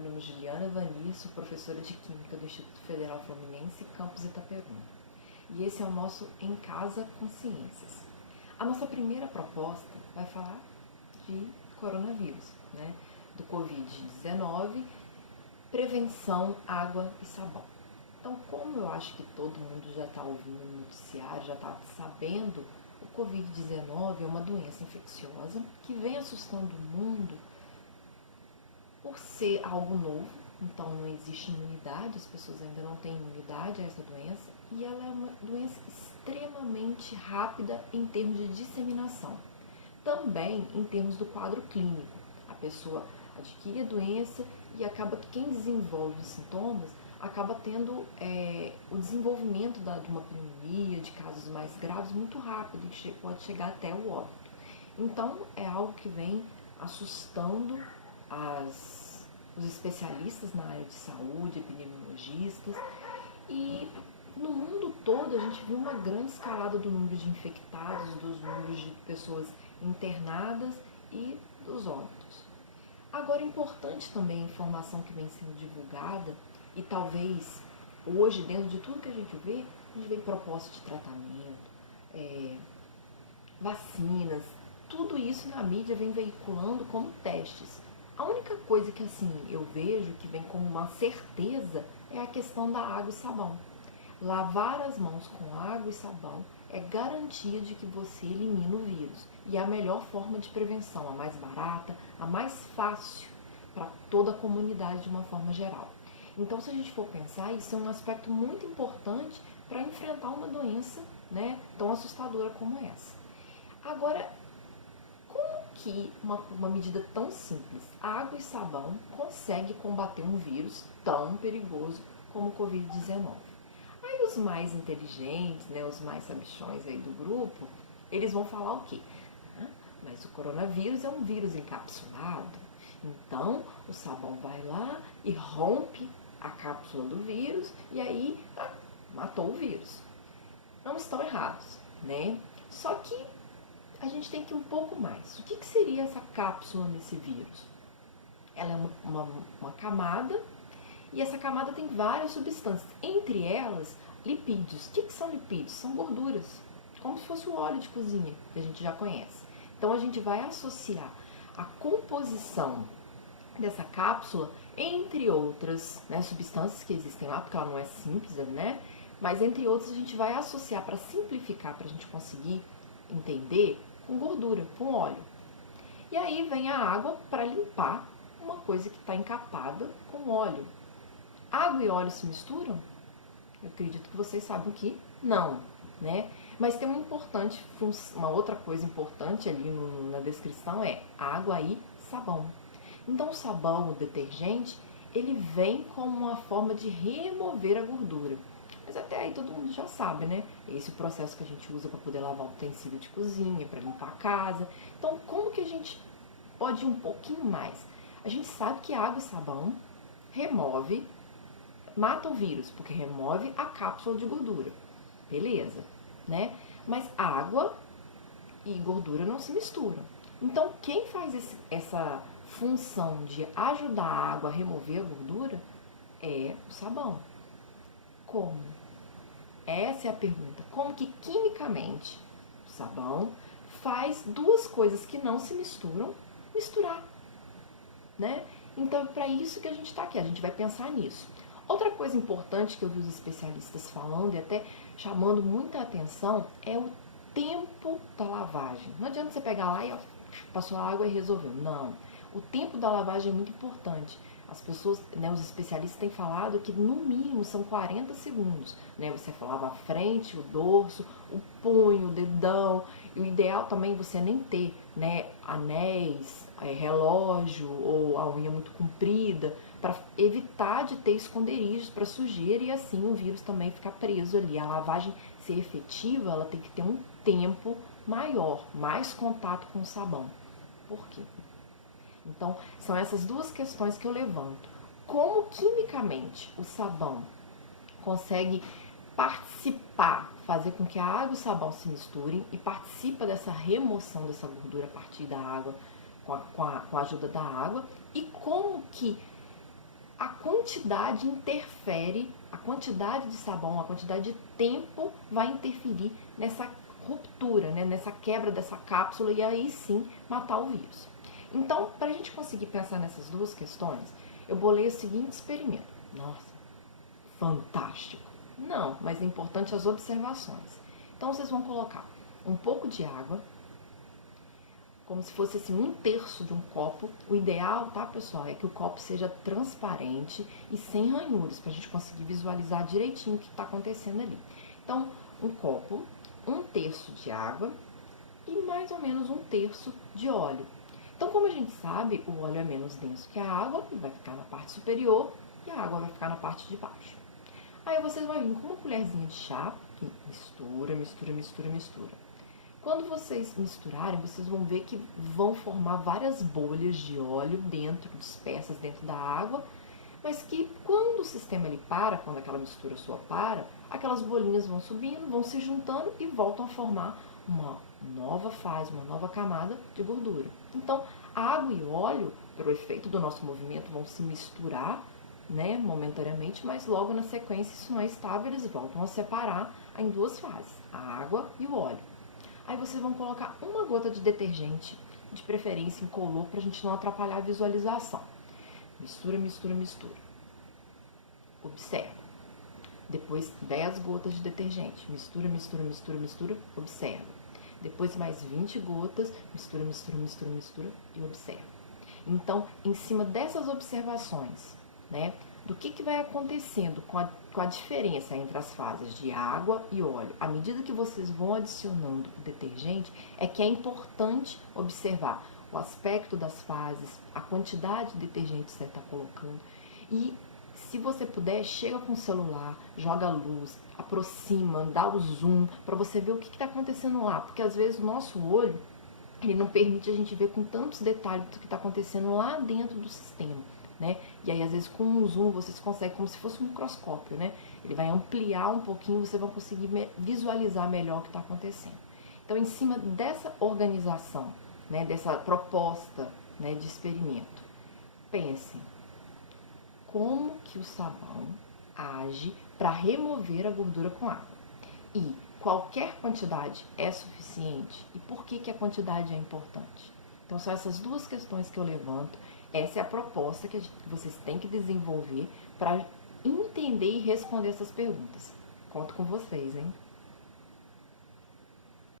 Meu nome é Juliana Vani, sou professora de Química do Instituto Federal Fluminense, campus Itaperuna. E esse é o nosso Em Casa com Ciências. A nossa primeira proposta vai falar de coronavírus, do Covid-19, prevenção, água e sabão. Então, como eu acho que todo mundo já está ouvindo no noticiário, já está sabendo, o Covid-19 é uma doença infecciosa que vem assustando o mundo por ser algo novo, então não existe imunidade, as pessoas ainda não têm imunidade a essa doença, e ela é uma doença extremamente rápida em termos de disseminação. Também em termos do quadro clínico, a pessoa adquire a doença e acaba que quem desenvolve os sintomas acaba tendo o desenvolvimento de uma pneumonia, de casos mais graves, muito rápido, e pode chegar até o óbito. Então é algo que vem assustando os especialistas na área de saúde, epidemiologistas, e no mundo todo a gente viu uma grande escalada do número de infectados, dos números de pessoas internadas e dos óbitos. Agora é importante também a informação que vem sendo divulgada, e talvez hoje, dentro de tudo que a gente vê propostas de tratamento, vacinas, tudo isso na mídia vem veiculando como testes. A única coisa que eu vejo que vem como uma certeza é a questão da água e sabão. Lavar as mãos com água e sabão é garantia de que você elimina o vírus. E é a melhor forma de prevenção, a mais barata, a mais fácil para toda a comunidade de uma forma geral. Então, se a gente for pensar, isso é um aspecto muito importante para enfrentar uma doença, tão assustadora como essa. Agora, como que uma medida tão simples, água e sabão, consegue combater um vírus tão perigoso como o Covid-19? Aí os mais inteligentes, os mais sabichões aí do grupo, eles vão falar o quê? Mas o coronavírus é um vírus encapsulado, então o sabão vai lá e rompe a cápsula do vírus e aí matou o vírus. Não estão errados, Só que a gente tem que ir um pouco mais. O que seria essa cápsula nesse vírus? Ela é uma camada, e essa camada tem várias substâncias, entre elas lipídios. O que são lipídios? São gorduras, como se fosse o óleo de cozinha, que a gente já conhece. Então a gente vai associar a composição dessa cápsula, entre outras substâncias que existem lá, porque ela não é simples, mas entre outras a gente vai associar, para simplificar, para a gente conseguir entender, com gordura, com óleo. E aí vem a água para limpar uma coisa que está encapada com óleo. Água e óleo se misturam? Eu acredito que vocês sabem que não, Mas tem uma outra coisa importante ali na descrição, é água e sabão. Então o sabão, o detergente, ele vem como uma forma de remover a gordura. Mas até aí todo mundo já sabe, Esse é o processo que a gente usa para poder lavar o utensílio de cozinha, para limpar a casa. Então, como que a gente pode ir um pouquinho mais? A gente sabe que água e sabão mata o vírus, porque remove a cápsula de gordura. Beleza, Mas água e gordura não se misturam. Então, quem faz essa função de ajudar a água a remover a gordura é o sabão. Como? Essa é a pergunta. Como que quimicamente o sabão faz duas coisas que não se misturam, misturar, Então é para isso que a gente está aqui, a gente vai pensar nisso. Outra coisa importante que eu vi os especialistas falando e até chamando muita atenção é o tempo da lavagem. Não adianta você pegar lá e passou a água e resolveu. Não. O tempo da lavagem é muito importante. As pessoas, os especialistas têm falado que no mínimo são 40 segundos. Você lava a frente, o dorso, o punho, o dedão. E o ideal também é você nem ter anéis, relógio ou a unha muito comprida, para evitar de ter esconderijos para sujeira e assim o vírus também ficar preso ali. A lavagem ser efetiva, ela tem que ter um tempo maior, mais contato com o sabão. Por quê? Então, são essas duas questões que eu levanto. Como quimicamente o sabão consegue participar, fazer com que a água e o sabão se misturem e participa dessa remoção dessa gordura a partir da água, com a ajuda da água, e como que a quantidade interfere, a quantidade de sabão, a quantidade de tempo vai interferir nessa ruptura, né? Nessa quebra dessa cápsula e aí sim matar o vírus. Então, para a gente conseguir pensar nessas duas questões, eu bolei o seguinte experimento. Nossa, fantástico! Não, mas é importante as observações. Então, vocês vão colocar um pouco de água, como se fosse assim, 1/3 de um copo. O ideal, tá, pessoal, é que o copo seja transparente e sem ranhuras, para a gente conseguir visualizar direitinho o que está acontecendo ali. Então, um copo, 1/3 de água e mais ou menos 1/3 de óleo. Então, como a gente sabe, o óleo é menos denso que a água e vai ficar na parte superior e a água vai ficar na parte de baixo. Aí vocês vão vir com uma colherzinha de chá e mistura, mistura, mistura, mistura. Quando vocês misturarem, vocês vão ver que vão formar várias bolhas de óleo dentro, dispersas dentro da água, mas que quando o sistema ele para, quando aquela mistura sua para, aquelas bolinhas vão subindo, vão se juntando e voltam a formar uma nova fase, uma nova camada de gordura. Então, a água e o óleo, pelo efeito do nosso movimento, vão se misturar, né, momentaneamente, mas logo na sequência isso não é estável, eles voltam a separar em duas fases, a água e o óleo. Aí vocês vão colocar uma gota de detergente, de preferência incolor, para a gente não atrapalhar a visualização. Mistura, mistura, mistura. Observa. Depois 10 gotas de detergente. Mistura, mistura, mistura, mistura. Observa. Depois mais 20 gotas. Mistura, mistura, mistura, mistura e observa. Então, em cima dessas observações, né, do que vai acontecendo com a diferença entre as fases de água e óleo, à medida que vocês vão adicionando o detergente, é que é importante observar o aspecto das fases, a quantidade de detergente que você está colocando. E se você puder, chega com o celular, joga a luz, aproxima, dá o zoom, para você ver o que está acontecendo lá. Porque às vezes o nosso olho, ele não permite a gente ver com tantos detalhes do que está acontecendo lá dentro do sistema. Né? E aí, às vezes, com um zoom, vocês conseguem, como se fosse um microscópio, né? Ele vai ampliar um pouquinho, você vai conseguir visualizar melhor o que está acontecendo. Então, em cima dessa organização, né, dessa proposta, né, de experimento, pensem como que o sabão age para remover a gordura com água. E qualquer quantidade é suficiente? E por que a quantidade é importante? Então, são essas duas questões que eu levanto. Essa é a proposta que vocês têm que desenvolver para entender e responder essas perguntas. Conto com vocês, hein?